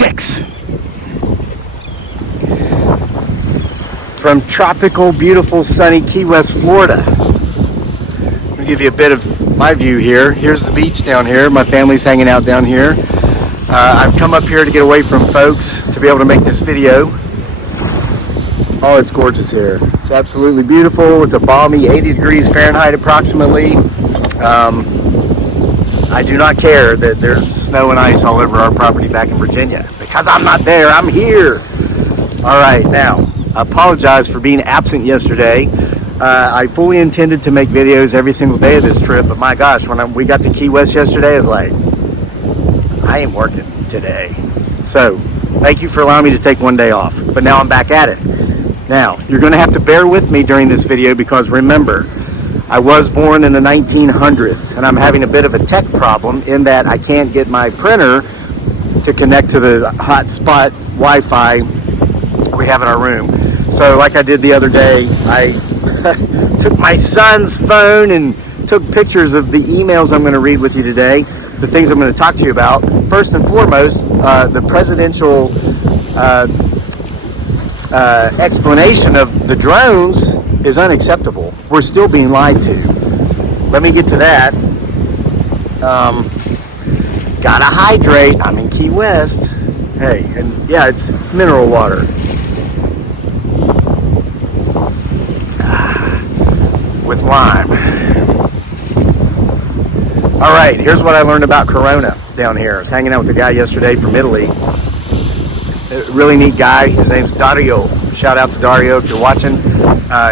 6. From tropical, beautiful, sunny Key West, Florida. I'm gonna give you a bit of my view here. Here's the beach down here. My family's hanging out down here. I've come up here to get away from folks to be able to make this video. Oh, it's gorgeous here. It's absolutely beautiful. It's a balmy 80 degrees Fahrenheit approximately. I do not care that there's snow and ice all over our property back in Virginia because I'm not there, I'm here. All right, now, I apologize for being absent yesterday. I fully intended to make videos every single day of this trip, but my gosh, when we got to Key West yesterday, I was like, I ain't working today. So, thank you for allowing me to take one day off, but now I'm back at it. Now, you're gonna have to bear with me during this video because remember, I was born in the 1900s and I'm having a bit of a tech problem in that I can't get my printer to connect to the hotspot Wi-Fi we have in our room. So like I did the other day, I took my son's phone and took pictures of the emails I'm going to read with you today, the things I'm going to talk to you about. First and foremost, the presidential explanation of the drones is unacceptable. We're still being lied to. Let me get to that. Gotta hydrate. I'm in Key West. Hey, and yeah, it's mineral water. With lime. All right, here's what I learned about Corona down here. I was hanging out with a guy yesterday from Italy. A really neat guy. His name's Dario. Shout out to Dario if you're watching.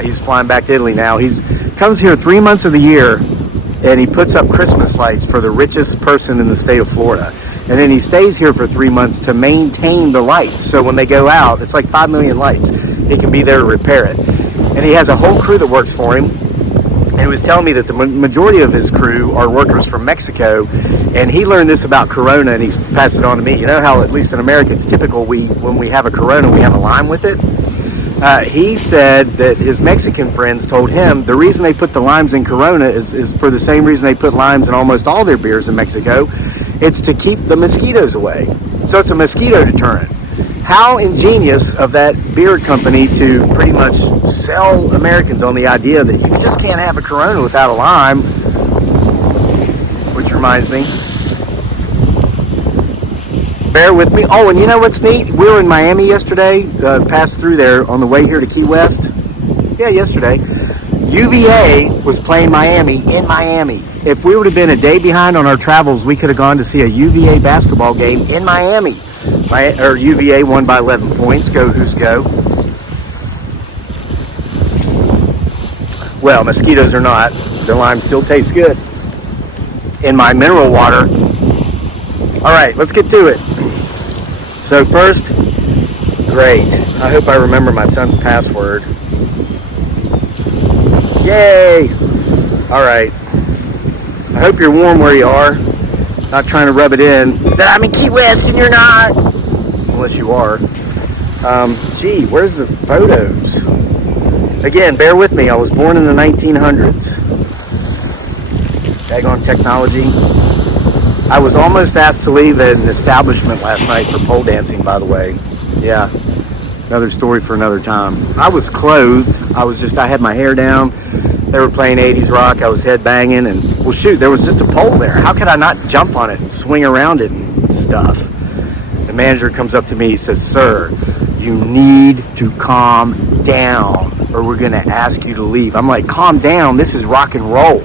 He's flying back to Italy now. He comes here 3 months of the year and he puts up Christmas lights for the richest person in the state of Florida. And then he stays here for 3 months to maintain the lights. So when they go out, it's like 5 million lights. He can be there to repair it. And he has a whole crew that works for him. And he was telling me that the majority of his crew are workers from Mexico. And he learned this about Corona and he's passed it on to me. You know how, at least in America, it's typical when we have a Corona, we have a lime with it? He said that his Mexican friends told him the reason they put the limes in Corona is for the same reason they put limes in almost all their beers in Mexico. It's to keep the mosquitoes away. So it's a mosquito deterrent. How ingenious of that beer company to pretty much sell Americans on the idea that you just can't have a Corona without a lime. Which reminds me. Bear with me. Oh, and you know what's neat? We were in Miami yesterday, passed through there on the way here to Key West. Yeah, yesterday. UVA was playing Miami in Miami. If we would have been a day behind on our travels, we could have gone to see a UVA basketball game in Miami. UVA won by 11 points. Go Who's go. Well, mosquitoes are not. The lime still tastes good in my mineral water. All right, let's get to it. So first, great. I hope I remember my son's password. Yay! All right. I hope you're warm where you are. Not trying to rub it in that I'm in Key West and you're not. Unless you are. Gee, where's the photos? Again, bear with me. I was born in the 1900s. Daggone technology. I was almost asked to leave an establishment last night for pole dancing, by the way. Yeah, another story for another time. I was clothed. I had my hair down. They were playing 80s rock. I was head banging and, well, shoot, there was just a pole there. How could I not jump on it and swing around it and stuff? The manager comes up to me. He says, "Sir, you need to calm down or we're going to ask you to leave." I'm like, calm down. This is rock and roll.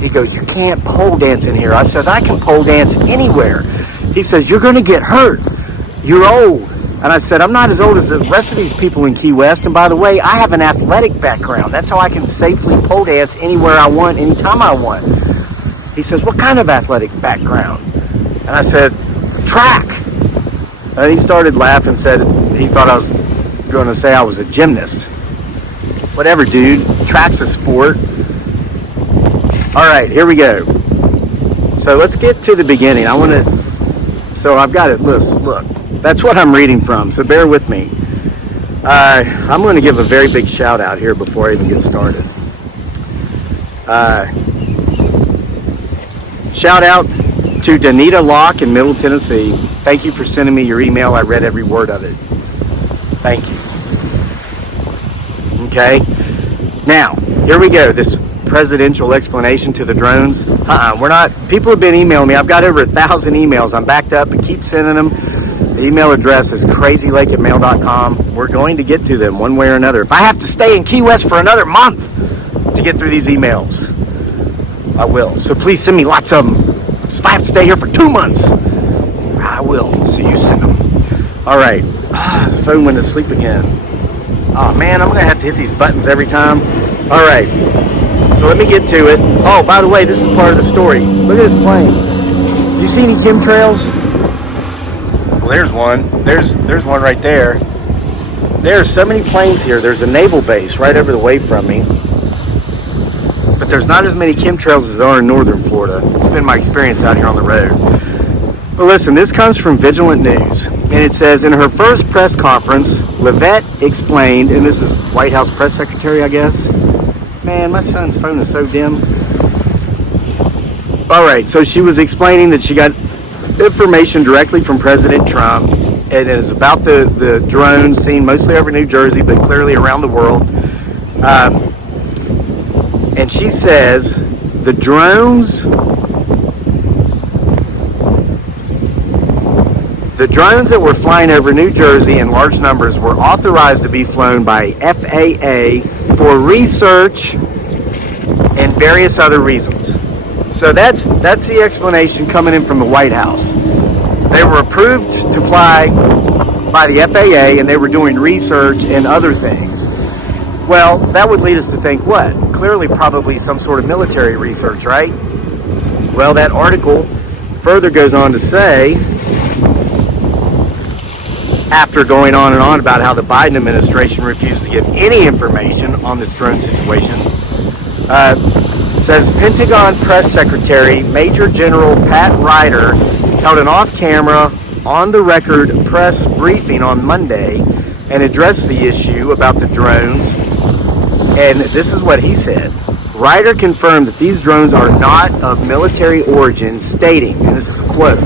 He goes, "You can't pole dance in here." I says, "I can pole dance anywhere." He says, "You're going to get hurt. You're old." And I said, "I'm not as old as the rest of these people in Key West. And by the way, I have an athletic background. That's how I can safely pole dance anywhere I want, anytime I want." He says, "What kind of athletic background?" And I said, "Track." And he started laughing, said he thought I was going to say I was a gymnast. Whatever, dude. Track's a sport. All right, here we go. So let's get to the beginning. So I've got it. Look, that's what I'm reading from. So bear with me. I'm going to give a very big shout out here before I even get started. Shout out To Danita Locke in Middle Tennessee, thank you for sending me your email. I read every word of it. Thank you. Okay. Now, here we go. This presidential explanation to the drones. We're not. People have been emailing me. I've got over 1,000 emails. I'm backed up, but keep sending them. The email address is crazylake@mail.com. We're going to get to them one way or another. If I have to stay in Key West for another month to get through these emails, I will. So please send me lots of them. If I have to stay here for 2 months, I will. So you send them. All right. The phone went to sleep again. Oh man, I'm gonna have to hit these buttons every time. All right. So let me get to it. Oh, by the way, this is part of the story. Look at this plane. You see any chemtrails? Well, there's one. There's one right there. There's so many planes here. There's a naval base right over the way from me. But there's not as many chemtrails as there are in northern Florida. It's been my experience out here on the road. But listen, this comes from Vigilant News. And it says, in her first press conference, Levette explained, and this is White House press secretary, I guess. Man, my son's phone is so dim. All right, so she was explaining that she got information directly from President Trump. And it is about the drones seen mostly over New Jersey, but clearly around the world. And she says the drones that were flying over New Jersey in large numbers were authorized to be flown by FAA for research and various other reasons. So that's the explanation coming in from the White House. They were approved to fly by the FAA and they were doing research and other things. Well, that would lead us to think what? Clearly probably some sort of military research, right? Well, that article further goes on to say, after going on and on about how the Biden administration refused to give any information on this drone situation, says Pentagon Press Secretary Major General Pat Ryder held an off-camera, on-the-record press briefing on Monday and addressed the issue about the drones. And this is what he said. Ryder confirmed that these drones are not of military origin, stating, and this is a quote,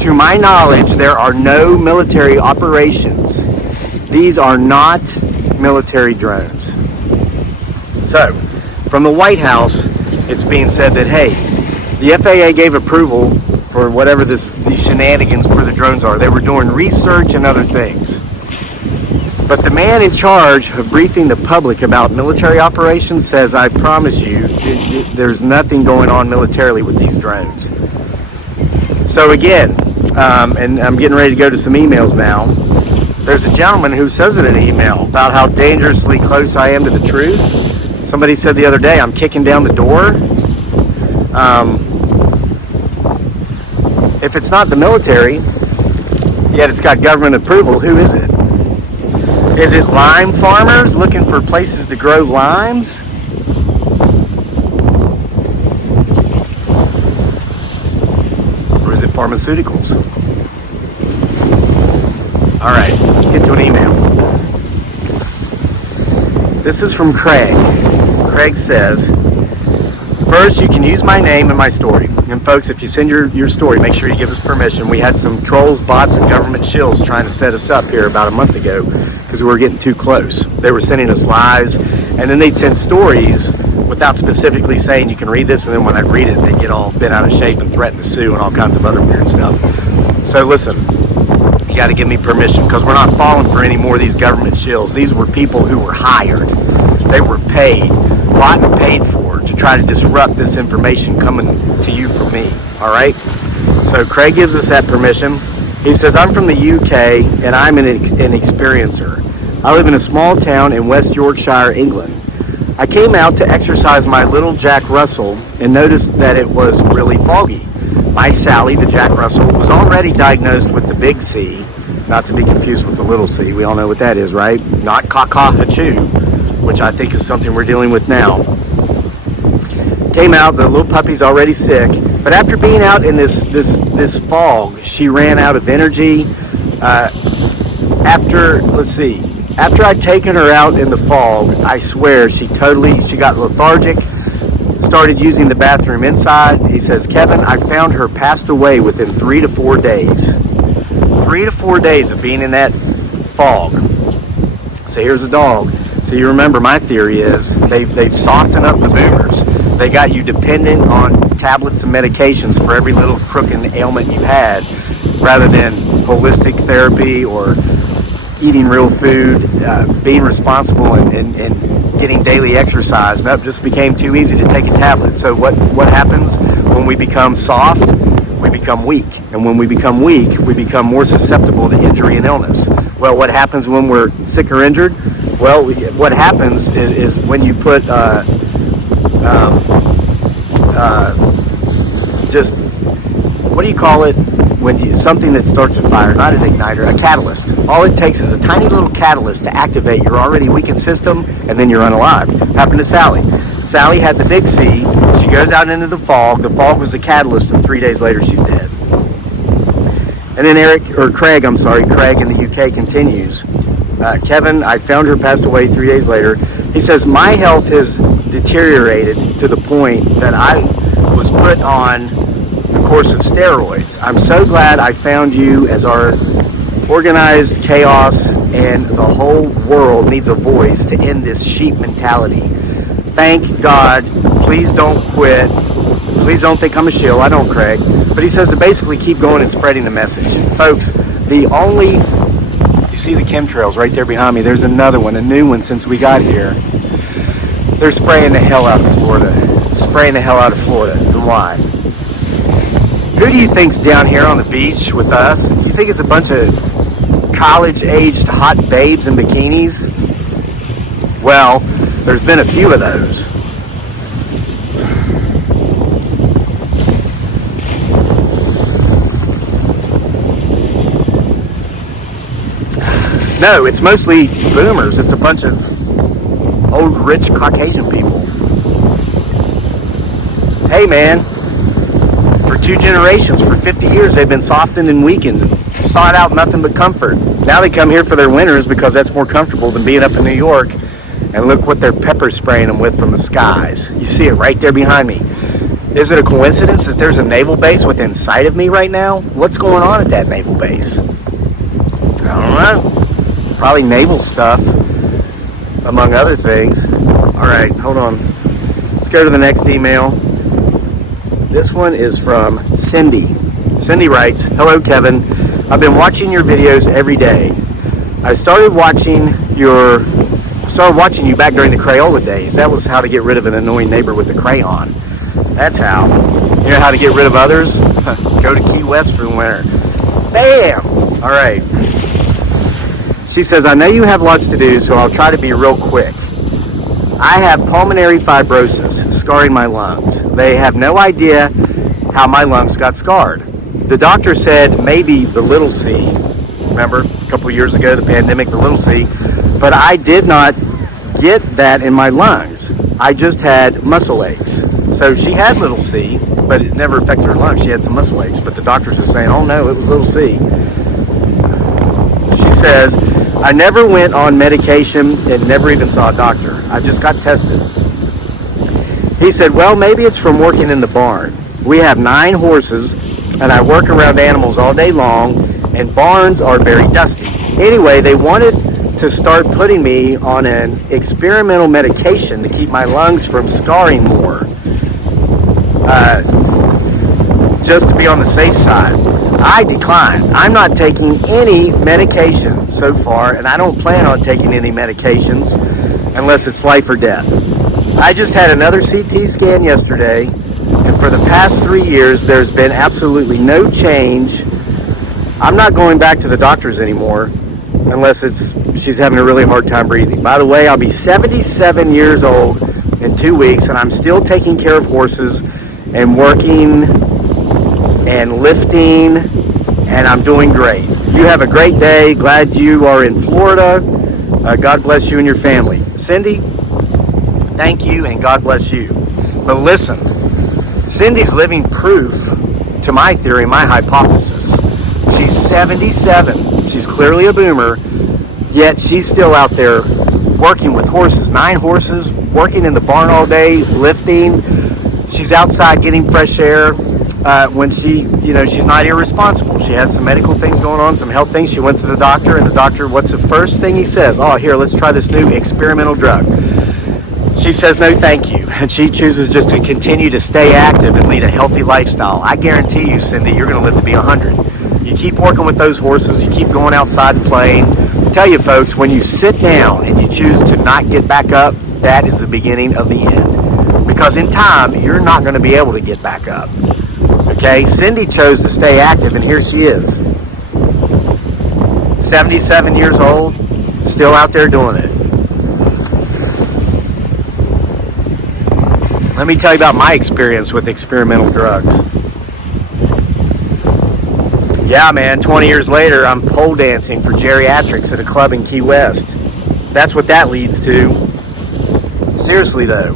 "To my knowledge, there are no military operations. These are not military drones." So, from the White House, it's being said that, hey, the FAA gave approval for whatever these shenanigans for the drones are. They were doing research and other things. But the man in charge of briefing the public about military operations says, I promise you, there's nothing going on militarily with these drones. So again, and I'm getting ready to go to some emails now. There's a gentleman who says in an email about how dangerously close I am to the truth. Somebody said the other day, I'm kicking down the door. If it's not the military, yet it's got government approval, who is it? Is it lime farmers looking for places to grow limes? Or is it pharmaceuticals? All right, let's get to an email. This is from Craig. Craig says, first, you can use my name in my story. And folks, if you send your story, make sure you give us permission. We had some trolls, bots, and government shills trying to set us up here about a month ago because we were getting too close. They were sending us lies, and then they'd send stories without specifically saying you can read this, and then when I'd read it, they'd get all bent out of shape and threaten to sue and all kinds of other weird stuff. So listen, you got to give me permission because we're not falling for any more of these government shills. These were people who were hired. They were paid, bought and paid for to try to disrupt this information coming to you from me, all right? So Craig gives us that permission. He says, I'm from the UK and I'm an experiencer. I live in a small town in West Yorkshire, England. I came out to exercise my little Jack Russell and noticed that it was really foggy. My Sally, the Jack Russell, was already diagnosed with the big C, not to be confused with the little C. We all know what that is, right? Not caw-caw-ha-choo, which I think is something we're dealing with now. Came out, the little puppy's already sick, but after being out in this fog, she ran out of energy. After I'd taken her out in the fog, I swear she got lethargic. started using the bathroom inside. He says, Kevin, I found her passed away within 3 to 4 days. 3 to 4 days of being in that fog. So here's a dog. So you remember my theory is they've softened up the boomers. They got you dependent on tablets and medications for every little crook and ailment you had, rather than holistic therapy or eating real food, being responsible and getting daily exercise. Nope, just became too easy to take a tablet. So what happens when we become soft? We become weak. And when we become weak, we become more susceptible to injury and illness. Well, what happens when we're sick or injured? Well, what happens is when you put just, what do you call it? Something that starts a fire, not an igniter, a catalyst. All it takes is a tiny little catalyst to activate your already weakened system, and then you're unalive. Happened to Sally. Sally had the big C. She goes out into the fog. The fog was the catalyst, and 3 days later, she's dead. And then Craig in the UK continues. Kevin, I found her passed away 3 days later. He says, my health has deteriorated to the point that I was put on course of steroids. I'm so glad I found you, as our organized chaos and the whole world needs a voice to end this sheep mentality. Thank God. Please don't quit. Please don't think I'm a shill. I don't, Craig. But he says to basically keep going and spreading the message. Folks, you see the chemtrails right there behind me. There's another one, a new one since we got here. They're spraying the hell out of Florida. And why? Who do you think's down here on the beach with us? You think it's a bunch of college-aged hot babes in bikinis? Well, there's been a few of those. No, it's mostly boomers. It's a bunch of old, rich Caucasian people. Hey, man. For 2 generations, for 50 years, they've been softened and weakened, sought out nothing but comfort. Now they come here for their winters because that's more comfortable than being up in New York. And look what they're pepper spraying them with from the skies. You see it right there behind me. Is it a coincidence that there's a naval base within sight of me right now? What's going on at that naval base? I don't know. Probably naval stuff, among other things. All right, hold on. Let's go to the next email. This one is from Cindy. Cindy writes, hello, Kevin. I've been watching your videos every day. I started watching you back during the Crayola days. That was how to get rid of an annoying neighbor with a crayon. That's how. You know how to get rid of others? Go to Key West for the winter. Bam! All right. She says, I know you have lots to do, so I'll try to be real quick. I have pulmonary fibrosis, scarring my lungs. They have no idea how my lungs got scarred. The doctor said maybe the little C. Remember, a couple years ago, the pandemic, the little C. But I did not get that in my lungs. I just had muscle aches. So she had little C, but it never affected her lungs. She had some muscle aches. But the doctors were saying, oh no, it was little C. She says, I never went on medication and never even saw a doctor. I just got tested. He said, well, maybe it's from working in the barn. We have 9 horses, and I work around animals all day long, and barns are very dusty. Anyway, they wanted to start putting me on an experimental medication to keep my lungs from scarring more. Just to be on the safe side. I declined. I'm not taking any medication so far, and I don't plan on taking any medications unless it's life or death. I just had another CT scan yesterday, and for the past 3 years, there's been absolutely no change. I'm not going back to the doctors anymore unless she's having a really hard time breathing. By the way, I'll be 77 years old in 2 weeks, and I'm still taking care of horses and working and lifting, and I'm doing great. You have a great day. Glad you are in Florida. God bless you and your family. Cindy, thank you, and God bless you. But listen, Cindy's living proof to my theory, my hypothesis. She's 77. She's clearly a boomer, yet she's still out there working with horses. 9 horses, working in the barn all day, lifting. She's outside getting fresh air. When she's not irresponsible. She had some medical things going on, some health things. She went to the doctor, and the doctor, what's the first thing he says? Oh, here, let's try this new experimental drug. She says, no, thank you. And she chooses just to continue to stay active and lead a healthy lifestyle. I guarantee you, Cindy, you're going to live to be 100. You keep working with those horses. You keep going outside and playing. I tell you, folks, when you sit down and you choose to not get back up, that is the beginning of the end. Because in time, you're not going to be able to get back up. Okay, Cindy chose to stay active, and here she is. 77 years old, still out there doing it. Let me tell you about my experience with experimental drugs. Yeah, man, 20 years later, I'm pole dancing for geriatrics at a club in Key West. That's what that leads to. Seriously, though.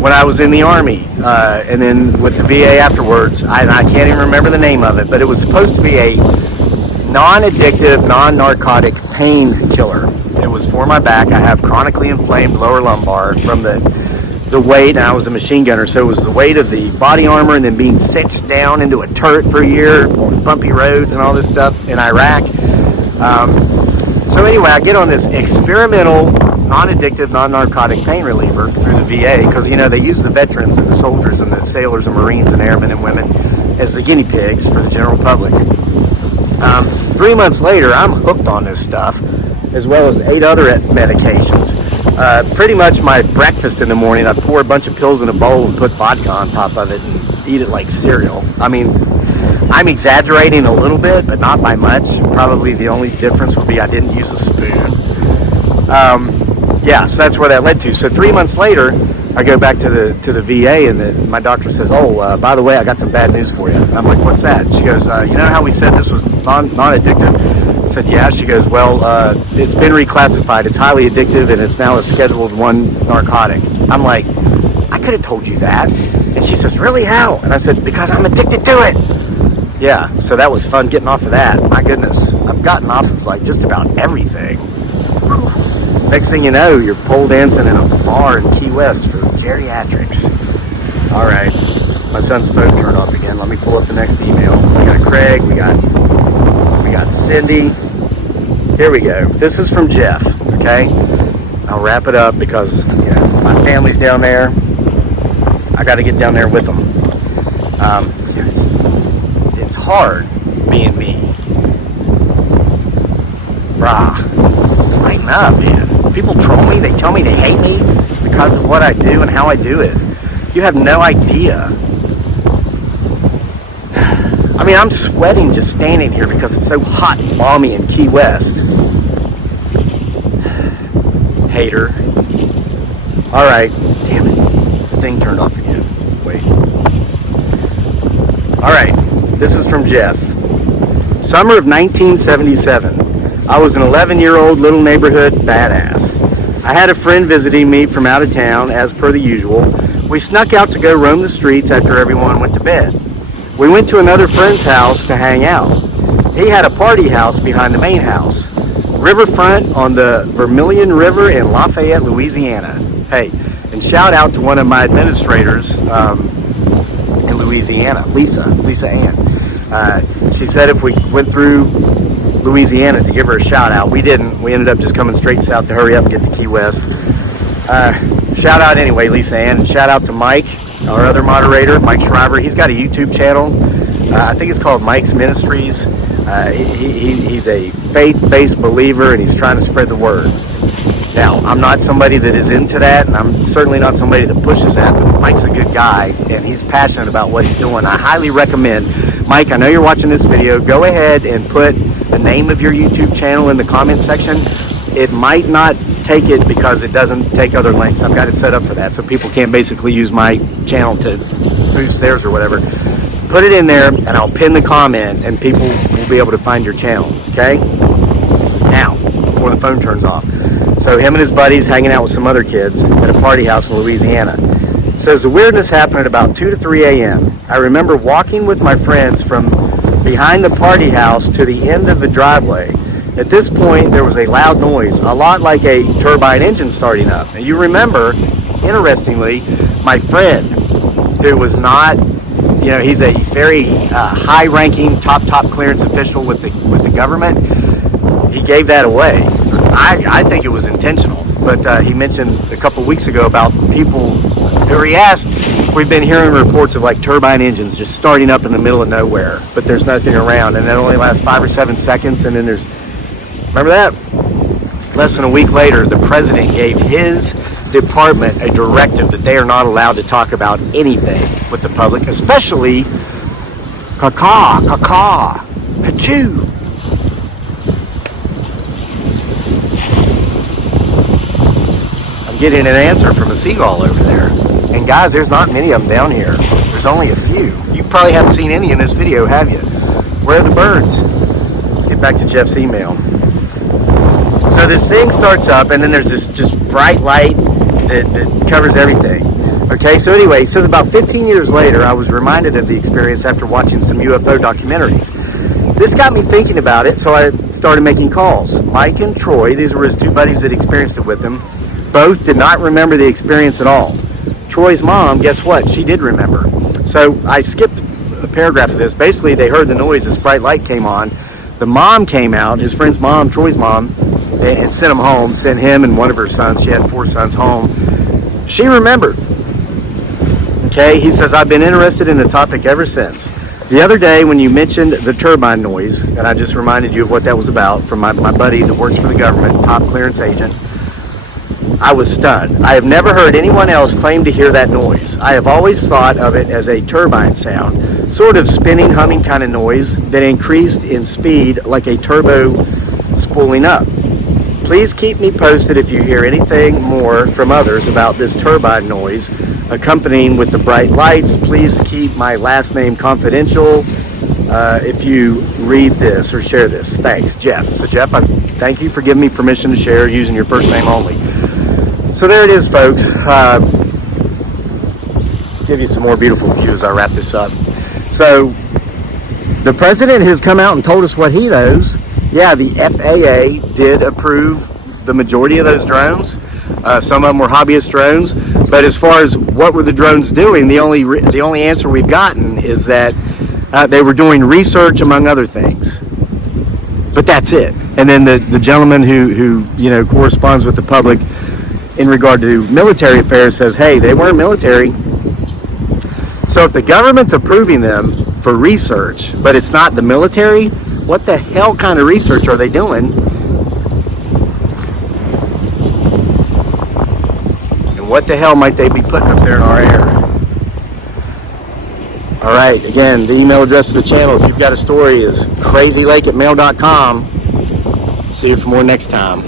When I was in the Army, and then with the VA afterwards, I can't even remember the name of it, but it was supposed to be a non-addictive, non-narcotic painkiller. It was for my back. I have chronically inflamed lower lumbar from the weight, and I was a machine gunner, so it was the weight of the body armor and then being cinched down into a turret for a year on bumpy roads and all this stuff in Iraq. So anyway, I get on this experimental non-addictive, non-narcotic pain reliever through the VA because, they use the veterans and the soldiers and the sailors and Marines and airmen and women as the guinea pigs for the general public. 3 months later, I'm hooked on this stuff, as well as 8 other medications. Pretty much my breakfast in the morning, I'd pour a bunch of pills in a bowl and put vodka on top of it and eat it like cereal. I mean, I'm exaggerating a little bit, but not by much. Probably the only difference would be I didn't use a spoon. So that's where that led to. So 3 months later, I go back to the VA, and my doctor says, by the way, I got some bad news for you. And I'm like, what's that? She goes, you know how we said this was non-addictive? I said, yeah. She goes, well, it's been reclassified. It's highly addictive, and it's now a Scheduled 1 narcotic. I'm like, I could have told you that. And she says, really, how? And I said, because I'm addicted to it. Yeah, so that was fun getting off of that. My goodness, I've gotten off of like just about everything. Next thing you know, you're pole dancing in a bar in Key West for geriatrics. All right, my son's phone turned off again. Let me pull up the next email. We got Craig, we got Cindy. Here we go. This is from Jeff, okay? I'll wrap it up because, my family's down there. I got to get down there with them. It's hard being me. Lighten up, man. People troll me. They tell me they hate me because of what I do and how I do it. You have no idea. I mean, I'm sweating just standing here because it's so hot and balmy in Key West. Hater. All right. Damn it. The thing turned off again. Wait. All right. This is from Jeff. Summer of 1977. I was an 11-year-old little neighborhood badass. I had a friend visiting me from out of town, as per the usual. We snuck out to go roam the streets after everyone went to bed. We went to another friend's house to hang out. He had a party house behind the main house. Riverfront on the Vermilion River in Lafayette, Louisiana. Hey, and shout out to one of my administrators in Louisiana, Lisa Ann. She said if we went through Louisiana to give her a shout out. We didn't. We ended up just coming straight south to hurry up and get to Key West. Shout out anyway, Lisa Ann, and shout out to Mike, our other moderator, Mike Shriver. He's got a YouTube channel. I think it's called Mike's Ministries. He's a faith-based believer, and he's trying to spread the word. Now, I'm not somebody that is into that, and I'm certainly not somebody that pushes that, but Mike's a good guy, and he's passionate about what he's doing. I highly recommend, Mike, I know you're watching this video, go ahead and put the name of your YouTube channel in the comment section. It might not take it because it doesn't take other links. I've got it set up for that, so people can't basically use my channel to boost theirs or whatever. Put it in there, and I'll pin the comment, and people will be able to find your channel, okay? Now, before the phone turns off. So him and his buddies hanging out with some other kids at a party house in Louisiana. It says the weirdness happened at about 2 to 3 a.m. I remember walking with my friends from behind the party house to the end of the driveway. At this point, there was a loud noise, a lot like a turbine engine starting up. And you remember, interestingly, my friend who was not, he's a very high-ranking, top clearance official with the government. He gave that away. I think it was intentional, but he mentioned a couple weeks ago about people who he asked. We've been hearing reports of like turbine engines just starting up in the middle of nowhere, but there's nothing around, and that only lasts 5 or 7 seconds, and then remember that? Less than a week later, the president gave his department a directive that they are not allowed to talk about anything with the public, especially hachoo. I'm getting an answer from a seagull over there. And guys, there's not many of them down here. There's only a few. You probably haven't seen any in this video, have you? Where are the birds? Let's get back to Jeff's email. So this thing starts up, and then there's this just bright light that covers everything. Okay, so anyway, he says about 15 years later, I was reminded of the experience after watching some UFO documentaries. This got me thinking about it, so I started making calls. Mike and Troy, these were his two buddies that experienced it with him, both did not remember the experience at all. Troy's mom, guess what? She did remember. So I skipped a paragraph of this. Basically, they heard the noise, this bright light came on. The mom came out, his friend's mom, Troy's mom, and sent him home, sent him and one of her sons, she had 4 sons, home. She remembered. Okay, he says, I've been interested in the topic ever since. The other day when you mentioned the turbine noise, and I just reminded you of what that was about from my buddy that works for the government, top clearance agent, I was stunned. I have never heard anyone else claim to hear that noise. I have always thought of it as a turbine sound, sort of spinning, humming kind of noise that increased in speed like a turbo spooling up. Please keep me posted if you hear anything more from others about this turbine noise accompanying with the bright lights. Please keep my last name confidential if you read this or share this. Thanks, Jeff. So Jeff, I thank you for giving me permission to share using your first name only. So there it is, folks. Give you some more beautiful views as I wrap this up. So the president has come out and told us what he knows. Yeah, the FAA did approve the majority of those drones. Some of them were hobbyist drones. But as far as what were the drones doing, the only answer we've gotten is that they were doing research, among other things. But that's it. And then the gentleman who corresponds with the public in regard to military affairs says, hey, they weren't military. So if the government's approving them for research, but it's not the military, what the hell kind of research are they doing? And what the hell might they be putting up there in our air? All right, again, the email address of the channel, if you've got a story, is crazylake@mail.com. See you for more next time.